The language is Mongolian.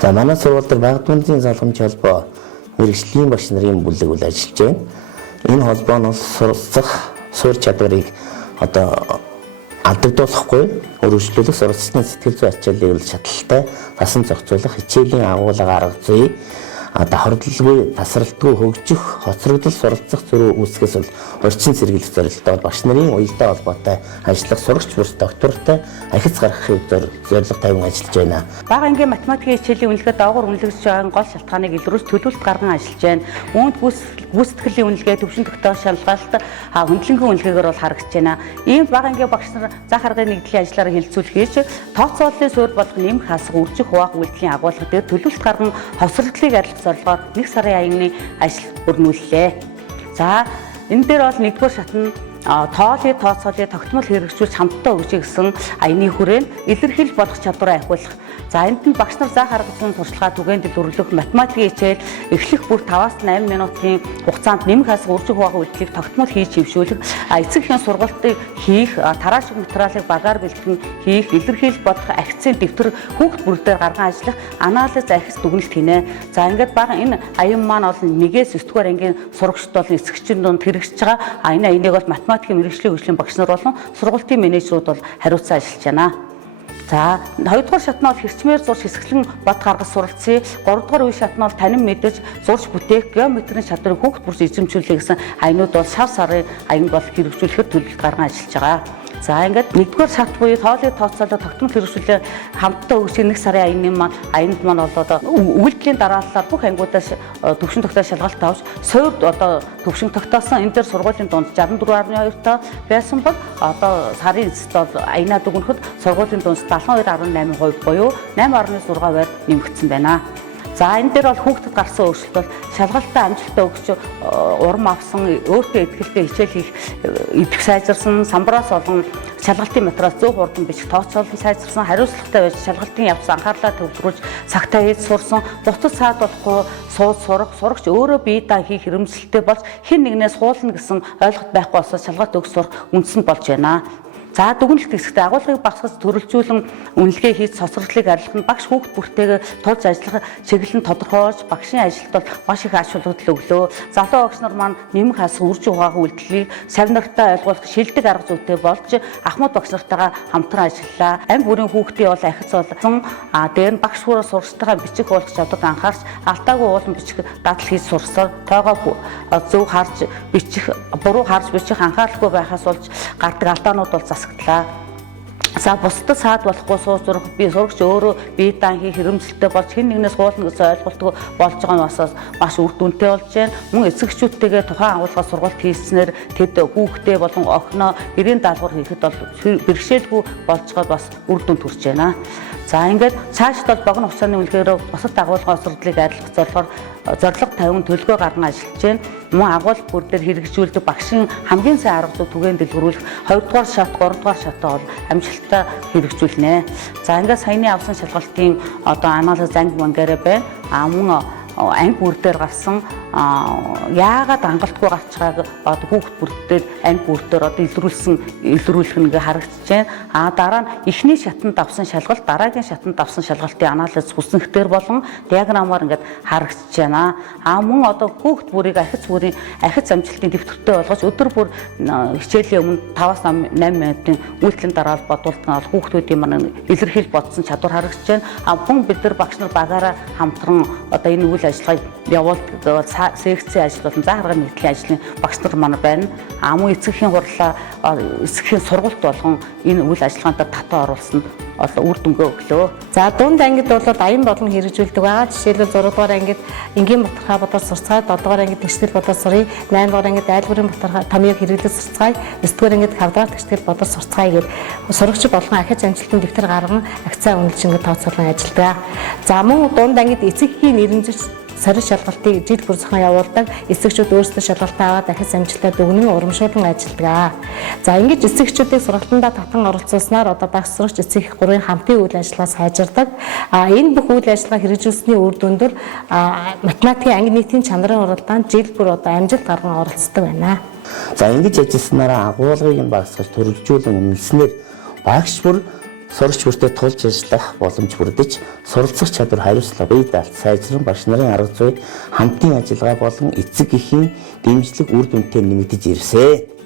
За манай сургууль дээр Багдмын залгамжийн холбоо мэрэгжлийн багш нарын бүлэг үйл ажиллаж байна. Энэ холбоо нь суралцах суурь чадварыг алдагдуулахгүй, өргөжлүүлэх суралцсны сэтгэл зүйн ачааллыг шаталтай насан зохицуулах хичээлийн агуулга арга зүй давхарлалгүй, тасралтгүй хөгжих, хоцрогдол суралцах зөрүү үүсгэс бол орчин сэргийлэх зорилттой багш нарын уялдаа холбоотой ажиллах сурагч бүрс доктортой ахиц гаргахыг зорилго тавин ажиллаж байна. Бага ангийн математикийн хичээлийн үнэлгээ доогуур үнэлэгдэж байгаа гол шалтгааныг илрүүлж төлөвлөлт гарган ажиллаж байна. Үүнд гүйцэтгэлийн үнэлгээ, төвшин тогтоох шалгалт, хөндлөнгийн үнэлгээгээр бол харагдаж байна. Ийм бага ангийн багш нар зах аргын нэгдлийн ажлаараа хилцүүлэх хийж тооцооллын суурь болох нэмэх хасах, үржих хуваах үйлдэлийн агуулга дээр төлөвлөлт гарган хосрогдлыг арилгах зорилгоор 1 сарын аяны ажил өрнүүллээ. За энэ дээр бол 1-р шат нь тоолын тооцоолыг тогтмол хэрэгжүүлж хамтдаа өгч гэсэн аяны хүрээнд илэрхийлж болох чадвараа ахиулах. За энд нь багш нар заах арга зүйн туршлагаа түгээн дэлгэрүүлэх математикийн хичээл эхлэх бүр 5-8 минутын хугацаанд нэмэх хасах, үржих хуваах үйлдэлийг тогтмол хийж хөвшүүлэх, эцэг эхийн сургалтыг хийх, тараашиг материалыг багаар бэлтгэн хийх, илэрхийлж бодох ахицын дэвтэр хүүхд бүр дээр гарган ажиллах, анализ ахиц дүгнэлт хийнэ. За ингээд бага энэ аян маань бол 1-ээс 9-р ангийн сурагчид бол эцэгчийн дунд хэрэгжиж байгаа. Энэ аяныг бол математикийн мэргэжлийн хөгжлийн багш нар болон сургуулийн менежерүүд бол хариуцсан ажиллаж байна. За 2-р шат нь бол хэрчмээр зурж хэсэглэн бод гаргаж суралцъя. 3-р үе шат нь бол танин мэдэж зурж бүтээх, геометрийн чадварыг хүүхд бүрс эзэмшүүлэх гэсэн аянууд бол шар сарын аянд бол хэрэгжүүлэхэд төлөвлөлт гарган ажиллаж байгаа. За ингээд 1-р шат буюу тоолын тооцоолоо тогтмол хэрэгжүүлээ хамтдаа өгч 1 сарын аянд маань болоод үйлдэлийн дарааллаар бүх ангиудаас төвшин тогтоох шалгалт авч суурьд төвшин тогтоосон энэ дээр сургуулийн дунд 64.2 та байсан бол сарын эцэст бол аянаа дүгнэхэд сургуулийн дунд 72.8% буюу 8.6 байр нэмэгдсэн байна. За энэ дээр бол хүүхдэд гарсан өөрчлөлт бол шалгалтаа амжилттай өгч урам авсан, өөртөө ихтэй хичээл хийх идэх сайжирсан, самбараас олон шалгалтын материал зөв хурдан бичих тооцоолон сайжирсан, хариуцлагатай байж шалгалтын явц анхаарлаа төвлөрүүлж цагтаа хийж сурсан, бусдад саад болохгүй сууд сурах, сурагч өөрөө бие даа хийх хэрэгэмжлэлтэй болж хэн нэгнээс суулна гэсэн ойлголт байхгүй болсоо шалгалт өгч сурах үндс нь болж байна. За дүгнэлт хэсэгтээ агуулгыг багасгаж төрөлжүүлэн үнэлгээ хийж цоцролтыг арилгах нь багш хүүхд бүрттэйгээ тулж ажиллах чиглэл нь тодорхойлж багшийн ажилд бол маш их ач холбогдол өглөө. Залуу багш нар маань нэмэх хасах, үржих хуваах үйлдэлийг сав нартай ойлгуулах шилдэг арга зүйтэй болж ахмад багш нартайгаа хамтран ажиллалаа. Амь бүрийн хүүхдийн бол ахиц болсон. Дээр нь багш хүрээ сурагчтайгаа бичих уулах чадварт анхаарч алдаагүй уулан бичих дадал хийж сурсаар тоогоо зөв харж бичих, буруу харж бичих анхааралгүй байхаас болж гардаг алдаанууд бол засагдлаа. За бусдад саад болохгүй сууж зурах, би сурагч өөрөө бие даан хийх хэрэгэмжлэлтэй болж хэн нэгнээс суулна гэсэн ойлголтгүй болж байгаа нь бас маш үр дүнтэй болж байна. Мөн эцэгчүүдтэйгээ тухайн агуулгаас сургалт хийснээр тэд хүүхдээ болон охиноо гэрийн даалгавар хийхэд бол бэрхшээлгүй болж байгаад бас үр дүн төрж байна. За ингээд цаашд бол богино хугацааны үнэлгээгээр бусад агуулгын осрдлыг арилгах зорилго тавин төлгөө гарган ажиллаж байна. Мөн агуулга бүр дээр хэрэгжүүлдэг багшийн хамгийн сайн арга зүй түгээн дэлгэрүүлэх 2-р шат, 3-р шатаа бол амжилттай хэрэгжүүлнэ. За ингээд саяны авсан шалгалтын анализ анги мангаараа байна. Мөн анги бүр дээр гарсан яагаад хангалтгүй гарч байгааг хүүхд бүр дээр анги бүр дээр илрүүлэх нь харагдаж байна. Дараа нь эхний шатанд авсан шалгалт, дараагийн шатанд авсан шалгалтын анализ хүснэгтэр болон диаграмаар ингээд харагдаж байна. Мөн хүүхд бүрийг ахиц амжилтын дэвтэртэй болгож өдөр бүр хичээлийн өмнө 5-8 минутын үйлдэлийн дараа бодволтон хүүхдүүдийн маань илэрхийлж бодсон чадвар харагдаж байна. Мөн бид нар багш нар багаараа хамтран энэ үйл ажиллагааг явуулдаг секцийн ажил болон зах аргын нэгдлийн ажлын багш нар маань байна. Мөн эцэгхийн хурлаа, эцэгхийн сургалт болгон энэ үйл ажиллагаанд татан оруулсан үр дүнгээ өглөө. За дунд ангид бол аян болон хэрэгжүүлдэг байгаа. Жишээлбэл 6-р ангид энгийн батархаа бодож сурцгаая, 7-р ангид тэгштэл бодож сурыг, 8-р ангид айлгуурын батархаа томьёог хэрэглэж сурцгаая, 9-р ангид хавдраар тэгштэл бодож сурцгаая гэд сурагч болгон ахиц амжилтын дэвтэр гарган акцаа үнэлж ингээд тооцоолон ажилладаг. За мөн дунд ангид эцэгхийн нэрэмжиж сарин шалгалтыг жил бүр зохион явуулдаг. Эцэгчүүд өөрсдөө шалгалтаа аваад ахиц амжилттай дүгнэн урамшуулан ажилладаг. За ингэж эцэгчүүдийг сургалтандаа татан оролцуулснаар багш сурагч эцэг их гурвын хамтын үйл ажиллагаа сайжирдаг. Энэ бүх үйл ажиллагаа хэрэгжүүлсэний үр дүндээр математикийн анги нийтийн чанарын уралдаанд жил бүр амжилт гарган оролцдог байна. За ингэж ажилласнараа агуулгыг нь багасгаж төрөлжүүлэн үнэлснээр багш бүр сурч бүртээ тулж ажиллах боломж бүрдэж, суралцах чадвар хариуцлага бие даалт сайжран багш нарын арга зүй хамтын ажиллагаа болон эцэг эхийн дэмжлэг үр дүнтэй нэмэгдэж ирсэн.